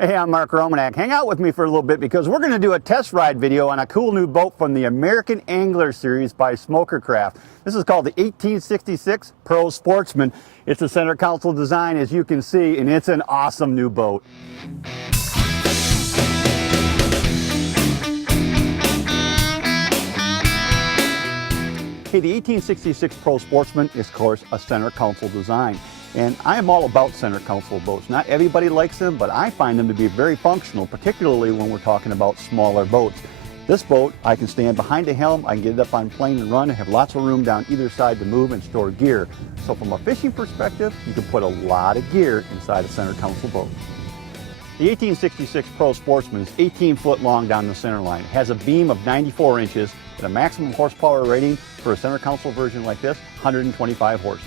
Hey, I'm Mark Romanak. Hang out with me for a little bit because we're going to do a test ride video on a cool new boat from the American Angler series by Smokercraft. This is called the 1866 Pro Sportsman. It's a center console design, as you can see, and it's an awesome new boat. Okay, the 1866 Pro Sportsman is, of course, a center console design. And I am all about center console boats. Not everybody likes them, but I find them to be very functional, particularly when we're talking about smaller boats. This boat, I can stand behind the helm, I can get it up on plane and run, and have lots of room down either side to move and store gear. So from a fishing perspective, you can put a lot of gear inside a center console boat. The 1866 Pro Sportsman is 18 foot long down the center line. It has a beam of 94 inches and a maximum horsepower rating for a center console version like this, 125 horses.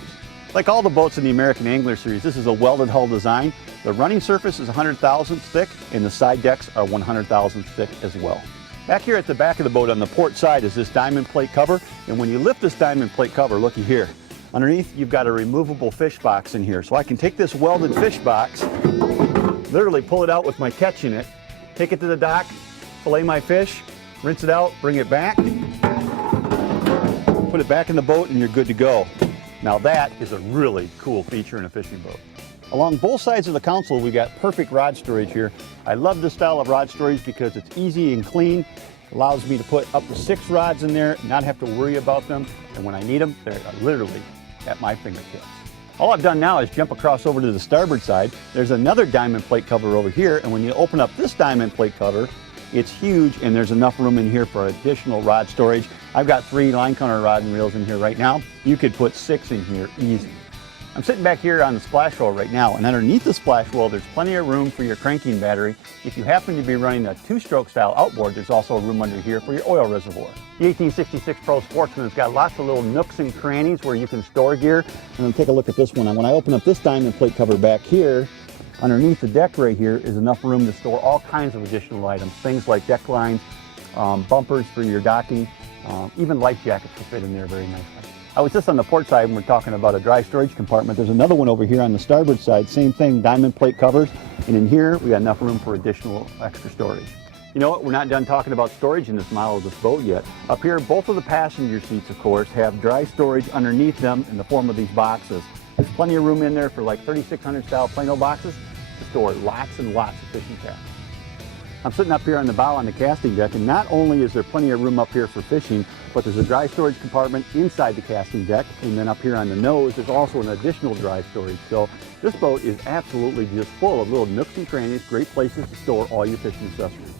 Like all the boats in the American Angler series, this is a welded hull design. The running surface is 100 thousandths thick and the side decks are 100 thousandths thick as well. Back here at the back of the boat on the port side is this diamond plate cover, and when you lift this diamond plate cover, looky here, underneath you've got a removable fish box in here. So I can take this welded fish box, literally pull it out with my catch in it, take it to the dock, fillet my fish, rinse it out, bring it back, put it back in the boat, and you're good to go. Now that is a really cool feature in a fishing boat. Along both sides of the console, we got perfect rod storage here. I love this style of rod storage because it's easy and clean. It allows me to put up to 6 rods in there, not have to worry about them. And when I need them, they're literally at my fingertips. All I've done now is jump across over to the starboard side. There's another diamond plate cover over here, and when you open up this diamond plate cover, it's huge, and there's enough room in here for additional rod storage. I've got 3 line counter rod and reels in here right now. You could put 6 in here easy. I'm sitting back here on the splash wheel right now, and underneath the splash wheel, there's plenty of room for your cranking battery. If you happen to be running a 2-stroke style outboard, there's also room under here for your oil reservoir. The 1866 Pro Sportsman has got lots of little nooks and crannies where you can store gear. And then take a look at this one. And when I open up this diamond plate cover back here, underneath the deck right here is enough room to store all kinds of additional items. Things like deck lines, bumpers for your docking, even life jackets will fit in there very nicely. I was just on the port side when we're talking about a dry storage compartment. There's another one over here on the starboard side, same thing, diamond plate covers. And in here, we got enough room for additional extra storage. You know what, we're not done talking about storage in this model of this boat yet. Up here, both of the passenger seats, of course, have dry storage underneath them in the form of these boxes. There's plenty of room in there for like 3600 style Plano boxes to store lots and lots of fishing tackle. I'm sitting up here on the bow on the casting deck, and not only is there plenty of room up here for fishing, but there's a dry storage compartment inside the casting deck, and then up here on the nose there's also an additional dry storage. So this boat is absolutely just full of little nooks and crannies, great places to store all your fishing accessories.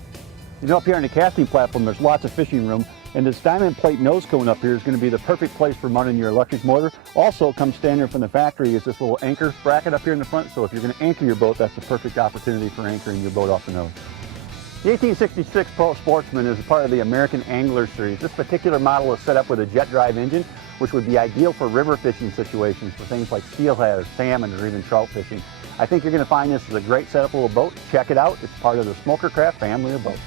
You know, up here on the casting platform there's lots of fishing room, and this diamond plate nose cone up here is going to be the perfect place for mounting your electric motor. Also comes standard from the factory is this little anchor bracket up here in the front, so if you're going to anchor your boat, that's the perfect opportunity for anchoring your boat off the nose. The 1866 Pro Sportsman is a part of the American Angler series. This particular model is set up with a jet drive engine, which would be ideal for river fishing situations for things like steelhead or salmon or even trout fishing. I think you're going to find this is a great setup little boat. Check it out. It's part of the Smokercraft family of boats.